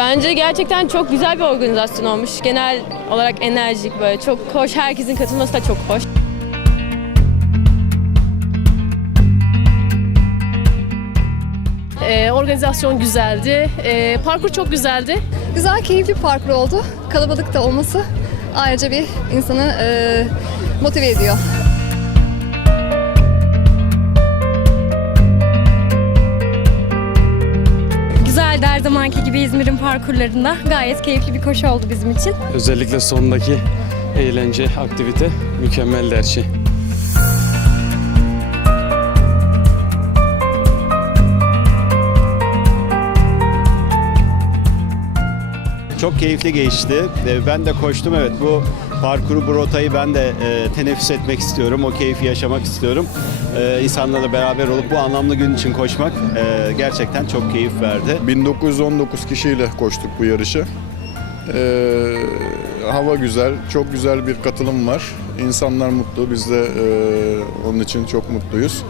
Bence gerçekten çok güzel bir organizasyon olmuş. Genel olarak enerjik böyle çok hoş. Herkesin katılması da çok hoş. Ee, organizasyon güzeldi. Ee, parkur çok güzeldi. Güzel, keyifli bir parkur oldu. Kalabalık da olması ayrıca bir insanı e, motive ediyor. Zamanki gibi İzmir'in parkurlarında. Gayet keyifli bir koşu oldu bizim için. Özellikle sondaki eğlence, aktivite mükemmeldi her şey. Çok keyifli geçti. Ee, Ben de koştum evet bu parkuru, bu rotayı ben de e, teneffüs etmek istiyorum. O keyfi yaşamak istiyorum. Ee, insanlarla beraber olup bu anlamlı gün için koşmak e, gerçekten çok keyif verdi. 1919 kişiyle koştuk bu yarışı. Ee, hava güzel, çok güzel bir katılım var. İnsanlar mutlu, biz de e, onun için çok mutluyuz.